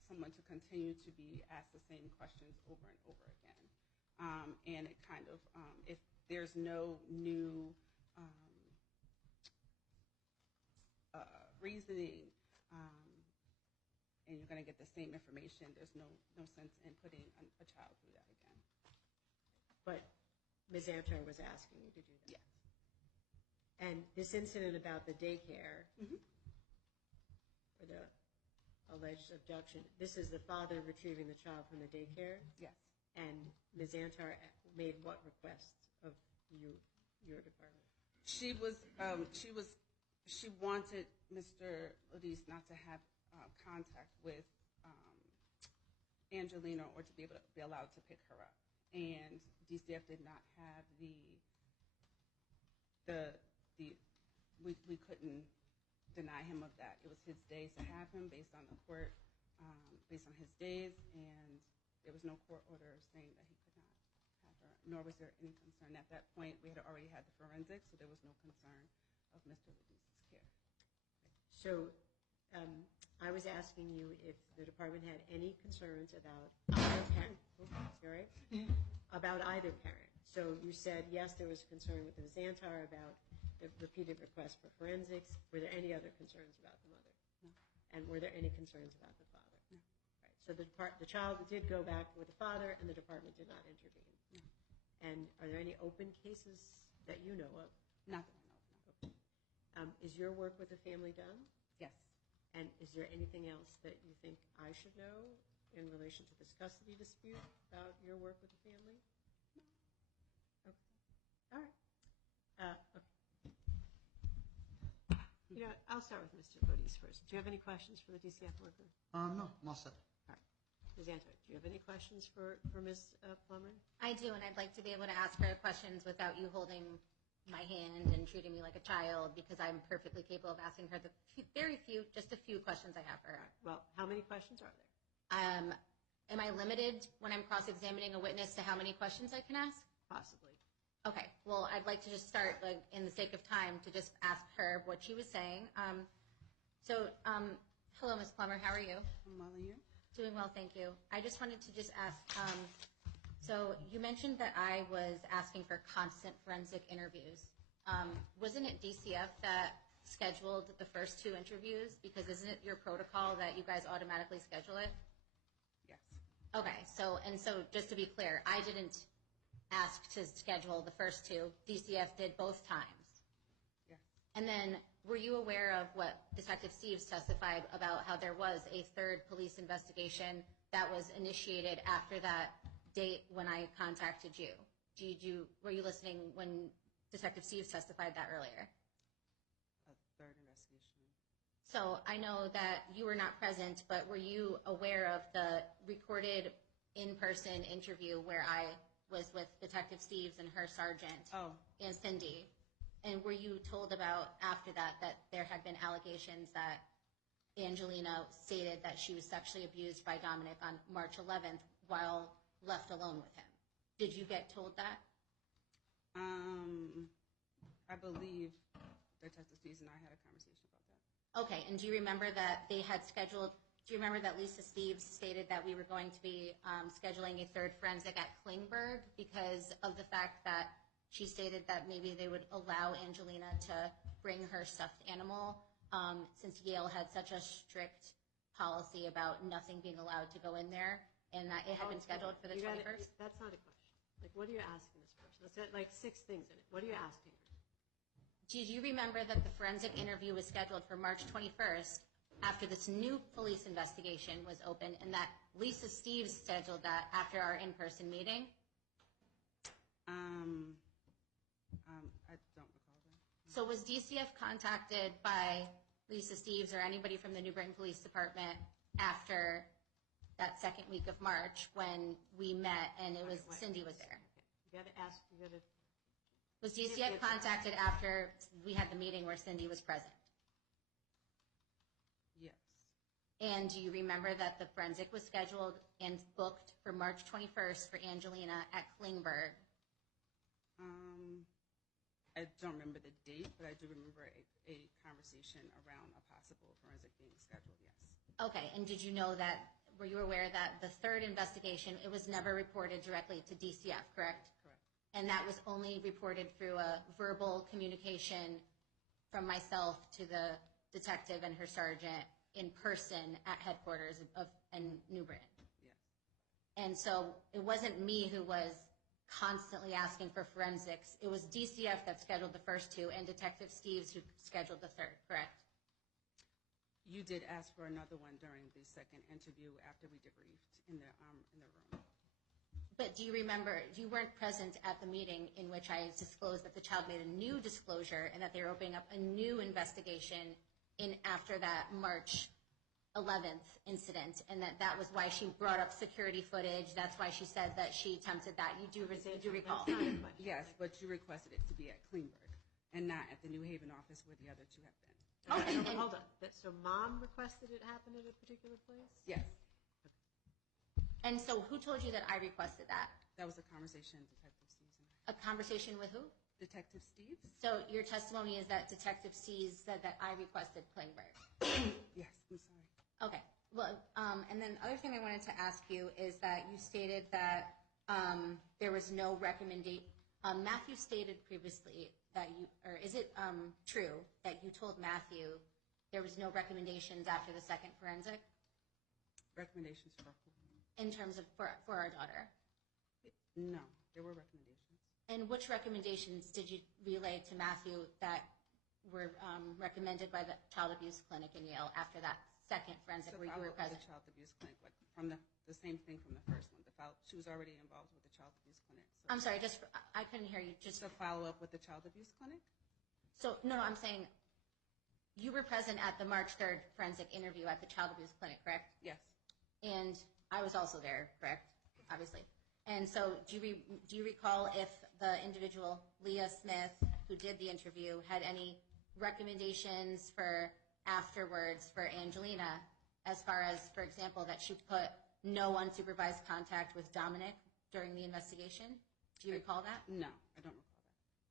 someone to continue to be asked the same questions over and over again. And it kind of, if there's no new reasoning, and you're going to get the same information, there's no sense in putting a child through that again. But Ms. Antar was asking you to do that? Yes. And this incident about the daycare, or the alleged abduction, this is the father retrieving the child from the daycare? Yes. And Ms. Antar made what requests of your department? She wanted Mr. Lodice not to have contact with Angelina or to be able to be allowed to pick her up. And DCF did not have the we couldn't deny him of that. It was his day to have him based on the court, based on his days, and there was no court order saying that he could not have her, nor was there any concern. At that point, we had already had the forensics, so there was no concern of Mr. Lodice's care. So I was asking you if the department had any concerns about either parent. About either parent. So you said, yes, there was a concern with Ms. Antar about the repeated requests for forensics. Were there any other concerns about the mother? No. And were there any concerns about the father? No. Right. So the child did go back with the father, and the department did not intervene. No. And are there any open cases that you know of? Not that I know of, no. Okay. Is your work with the family done? Yes. And is there anything else that you think I should know in relation to this custody dispute about your work with the family? No. Okay. All right. Okay. You know, I'll start with Mr. Lodice first. Do you have any questions for the DCF worker? No, I'm all set. All right. Ms. Antar, do you have any questions for Ms. Plummer? I do, and I'd like to be able to ask her questions without you holding my hand and treating me like a child, because I'm perfectly capable of asking her just a few questions I have for her. All right. Well, how many questions are there? Am I limited when I'm cross-examining a witness to how many questions I can ask? Possibly. Okay. Well, I'd like to just start, like, in the sake of time, to just ask her what she was saying. Hello, Ms. Plummer. How are you? I'm well, and you? Doing well, thank you. I just wanted to just ask, so you mentioned that I was asking for constant forensic interviews. Wasn't it DCF that scheduled the first 2 interviews? Because isn't it your protocol that you guys automatically schedule it? Yes. Okay, so just to be clear, I didn't ask to schedule the first 2. DCF did both times. Yes. And then were you aware of what Detective Steves testified about, how there was a 3rd police investigation that was initiated after that date when I contacted you? Were you listening when Detective Steves testified that earlier? A 3rd investigation. So I know that you were not present, but were you aware of the recorded in-person interview where I was with Detective Steves and her sergeant and Cindy? And were you told about after that there had been allegations that Angelina stated that she was sexually abused by Dominic on March 11th while left alone with him? Did you get told that? I believe Detective Steves and I had a conversation about that. Okay, and do you remember that they had scheduled, do you remember that Lisa Steves stated that we were going to be scheduling a 3rd forensic at Klingberg because of the fact that she stated that maybe they would allow Angelina to bring her stuffed animal since Yale had such a strict policy about nothing being allowed to go in there, and that it had been scheduled for the 21st? That's not a question. Like, what are you asking this person? Let's get like 6 things in it. What are you asking her? Did you remember that the forensic interview was scheduled for March 21st after this new police investigation was opened, and that Lisa Steves scheduled that after our in-person meeting? I don't recall that. So was DCF contacted by Lisa Steves or anybody from the New Britain Police Department after that 2nd week of March when we met and it was Cindy was there? Okay. You got to ask. You got to. Was DCF contacted after we had the meeting where Cindy was present? Yes. And do you remember that the forensic was scheduled and booked for March 21st for Angelina at Klingberg? I don't remember the date, but I do remember a conversation around a possible forensic being scheduled, yes. Okay, and did you know that, were you aware that the 3rd investigation, it was never reported directly to DCF, correct? Correct. And that was only reported through a verbal communication from myself to the detective and her sergeant in person at headquarters in New Britain. Yes. And so it wasn't me who was constantly asking for forensics. It was DCF that scheduled the first 2 and Detective Steves who scheduled the 3rd, correct? You did ask for another one during the 2nd interview after we debriefed in the room. But do you remember, you weren't present at the meeting in which I disclosed that the child made a new disclosure and that they were opening up a new investigation in after that March 11th incident, and that was why she brought up security footage. That's why she said that she attempted that. You do recall? Yes, but you requested it to be at Klingberg. and not at the New Haven office where the other two have been. Okay, No, hold on. So mom requested it happen at a particular place? Yes, And so who told you that I requested that? that was a conversation Detective Steves and A conversation with who? Detective Steves? So your testimony is that Detective Sees said that I requested Klingberg. Yes, I'm sorry. Okay. Well, and then the other thing I wanted to ask you is that you stated that there was no recommendation. Matthew stated previously that you, or is it true that you told Matthew there was no recommendations after the second forensic Recommendations for who? in terms of for our daughter? No, there were recommendations. And which recommendations did you relay to Matthew that were recommended by the child abuse clinic in Yale after that second forensic where you were present? The child abuse clinic, like from the same thing from the first one. She was already involved with the child abuse clinic. So I'm sorry, I couldn't hear you. just a follow up with the child abuse clinic. So no, I'm saying you were present at the March 3rd forensic interview at the child abuse clinic, correct? Yes. And I was also there, correct? Obviously. And so do you recall if the individual, Leah Smith, who did the interview, had any recommendations for afterwards for Angelina, as far as, for example, that she put no unsupervised contact with Dominic during the investigation? Do you recall that? No, I don't recall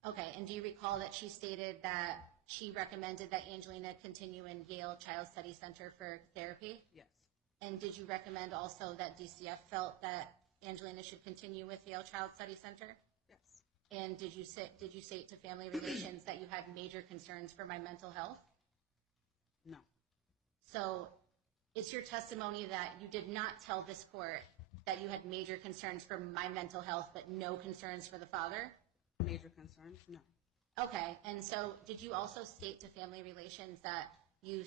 that. Okay, and do you recall that she stated that she recommended that Angelina continue in Yale Child Study Center for therapy? Yes. And did you recommend also that DCF felt that Angelina should continue with Yale Child Study Center? Yes. And did you say to Family Relations that you had major concerns for my mental health? No. So it's your testimony that you did not tell this court that you had major concerns for my mental health but no concerns for the father? Major concerns? No. Okay, and so did you also state to Family Relations that you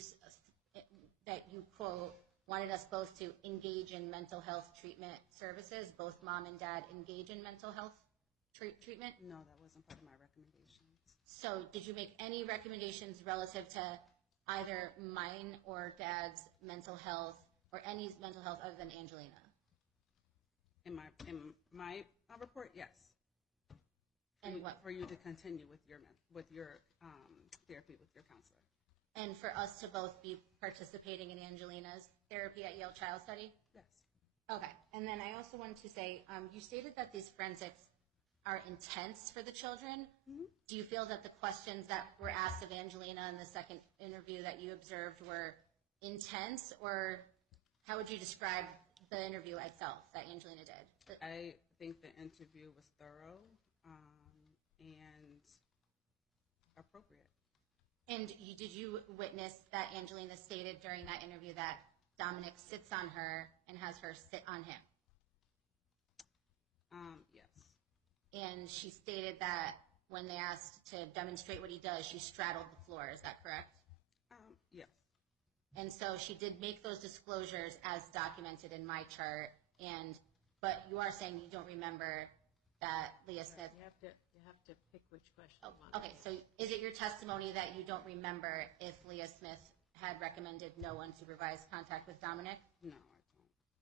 quote, wanted us both to engage in mental health treatment services, both mom and dad engage in mental health treatment? No, that wasn't part of my recommendations. So did you make any recommendations relative to either mine or dad's mental health or any mental health other than Angelina? In my report, yes. And what? For you to continue with your therapy with your counselor. And for us to both be participating in Angelina's therapy at Yale Child Study? Yes. Okay, and then I also wanted to say, you stated that these forensics are intense for the children. Mm-hmm. Do you feel that the questions that were asked of Angelina in the second interview that you observed were intense, or how would you describe the interview itself that Angelina did? I think the interview was thorough and appropriate. And did you witness that Angelina stated during that interview that Dominic sits on her and has her sit on him? Yes. And she stated that when they asked to demonstrate what he does, she straddled the floor. Is that correct? Yes. And so she did make those disclosures as documented in my chart. But you are saying you don't remember that Leah Smith. You have to pick which question you want. Okay, so is it your testimony that you don't remember if Leah Smith had recommended no unsupervised contact with Dominic? No, I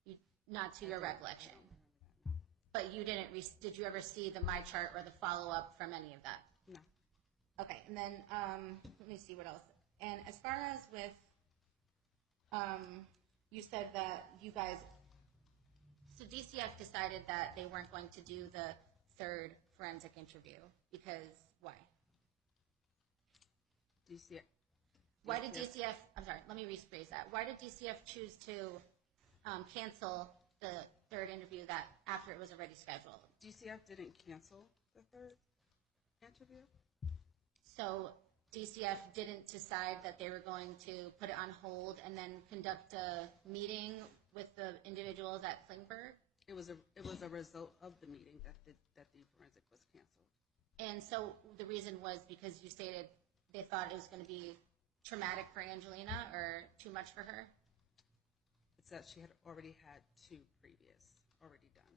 don't. Not to your recollection. I don't remember that, no. But you didn't. Did you ever see the my chart or the follow up from any of that? No. Okay, and then let me see what else. And as far as with, you said that you guys. So DCF decided that they weren't going to do the third forensic interview because why? DCF. Why did DCF? I'm sorry. Let me rephrase that. Why did DCF choose to cancel the third interview that after it was already scheduled? DCF didn't cancel the third interview. So DCF didn't decide that they were going to put it on hold and then conduct a meeting with the individuals at Klingberg? It was a result of the meeting that the forensic was canceled. And so the reason was because you stated they thought it was going to be traumatic for Angelina or too much for her? It's that she had already had two previous already done.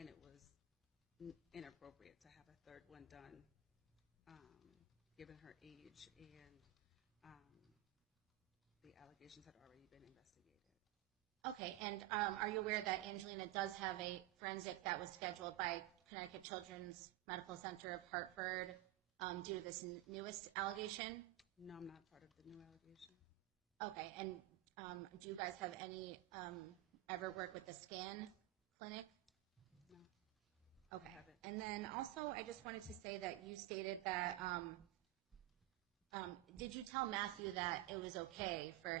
And it was inappropriate to have a third one done given her age and the allegations had already been investigated. Okay, and are you aware that Angelina does have a forensic that was scheduled by Connecticut Children's Medical Center of Hartford due to this newest allegation? No, I'm not part of the new allegation. Okay, and do you guys have any, ever work with the SCAN clinic? No. Okay. And then also, I just wanted to say that you stated that, did you tell Matthew that it was okay for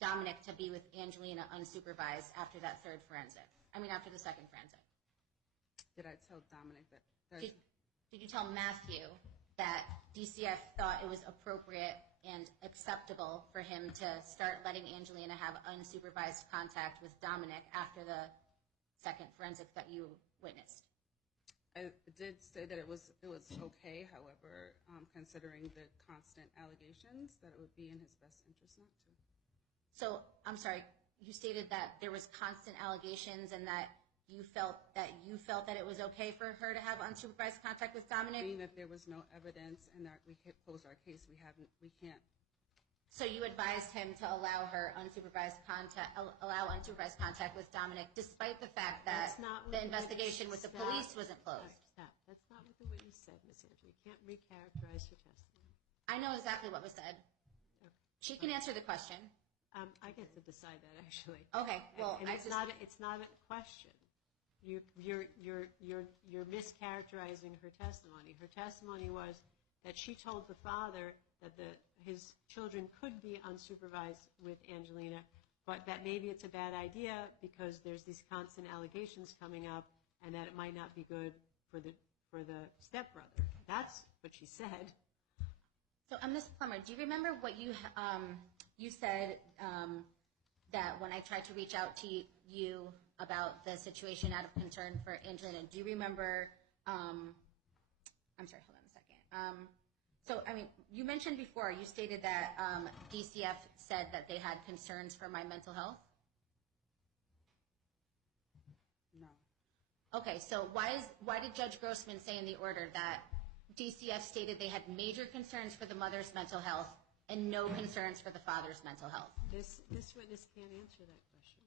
Dominic to be with Angelina unsupervised after that after the second forensic? Did I tell Dominic that? Did you tell Matthew that DCF thought it was appropriate and acceptable for him to start letting Angelina have unsupervised contact with Dominic after the second forensic that you witnessed? I did say that it was okay, however, considering the constant allegations, that it would be in his best interest not to. So, I'm sorry, you stated that there was constant allegations and that you felt that it was okay for her to have unsupervised contact with Dominic? Being that there was no evidence and that we closed our case, we can't. So you advised him to allow unsupervised contact with Dominic, despite the fact that the investigation with the police wasn't closed. Stop. That's not what the witness said, Ms. Andrew. You can't recharacterize her testimony. I know exactly what was said. Okay. She can answer the question. I get to decide that, actually. Okay. Well, and it's not a question. You're mischaracterizing her testimony. Her testimony was that she told the father that his children could be unsupervised with Angelina, but that maybe it's a bad idea because there's these constant allegations coming up, and that it might not be good for the stepbrother. That's what she said. So, Ms. Plummer, do you remember what you said that when I tried to reach out to you about the situation out of concern for Angelina? Do you remember? I'm sorry. Hold on a second. So, you mentioned before, you stated that DCF said that they had concerns for my mental health? No. Okay, so why did Judge Grossman say in the order that DCF stated they had major concerns for the mother's mental health and no concerns for the father's mental health? This witness can't answer that question.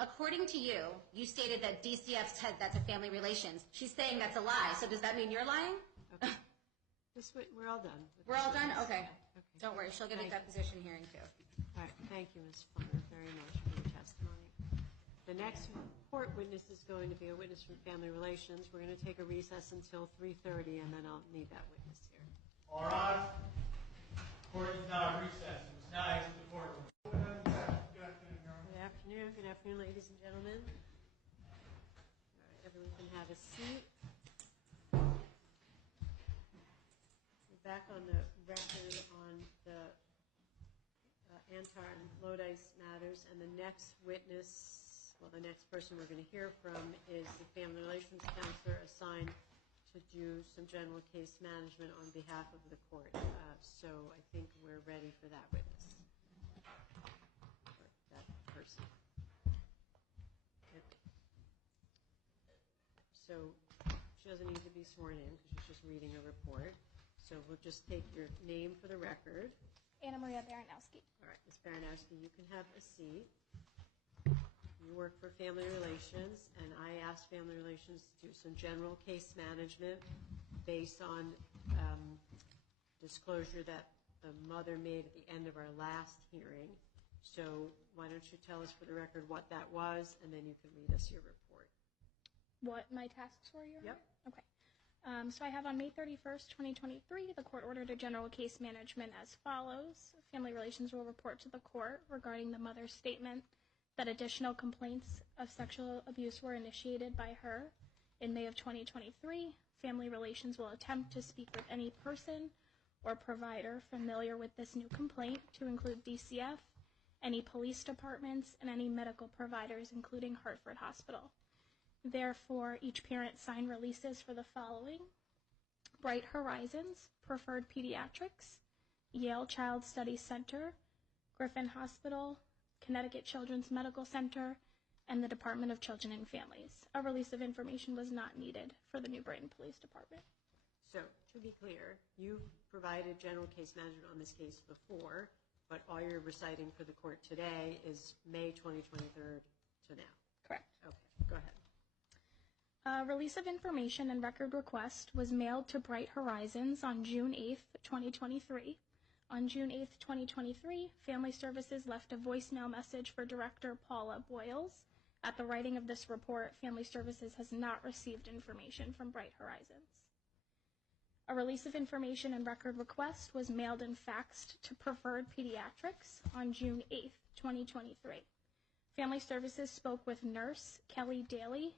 According to you, you stated that DCF said that's a family relations. She's saying that's a lie, so does that mean you're lying? Okay. We're all done. We're all done? Okay. Don't worry, she'll get a deposition hearing too. All right, thank you, Ms. Plummer, very much for your testimony. The next court witness is going to be a witness from Family Relations. We're going to take a recess until 3:30, and then I'll need that witness here. All right. Court is now recessed. It was nice to the courtroom. Good afternoon, ladies and gentlemen. All right, everyone can have a seat. Back on the record on the Antar and Lodice matters, and the next witness, the next person we're going to hear from is the Family Relations Counselor assigned to do some general case management on behalf of the court. So I think we're ready for that witness, or that person. So she doesn't need to be sworn in because she's just reading a report. So we'll just take your name for the record. Anna Maria Baranowski. All right, Ms. Baranowski, you can have a seat. You work for Family Relations, and I asked Family Relations to do some general case management based on disclosure that the mother made at the end of our last hearing. So why don't you tell us for the record what that was, and then you can read us your report. What my tasks were, Your Honor? Yep. Okay. So I have on May 31st, 2023, the court ordered a general case management as follows. Family Relations will report to the court regarding the mother's statement that additional complaints of sexual abuse were initiated by her. In May of 2023, Family Relations will attempt to speak with any person or provider familiar with this new complaint, to include DCF, any police departments, and any medical providers, including Hartford Hospital. Therefore, each parent signed releases for the following: Bright Horizons, Preferred Pediatrics, Yale Child Study Center, Griffin Hospital, Connecticut Children's Medical Center, and the Department of Children and Families. A release of information was not needed for the New Brighton Police Department. So, to be clear, you've provided general case management on this case before, but all you're reciting for the court today is May 2023 to now. Correct. Okay, go ahead. A release of information and record request was mailed to Bright Horizons on June 8th, 2023. On June 8th, 2023, Family Services left a voicemail message for Director Paula Boyles. At the writing of this report, Family Services has not received information from Bright Horizons. A release of information and record request was mailed and faxed to Preferred Pediatrics on June 8th, 2023. Family Services spoke with nurse Kelly Daly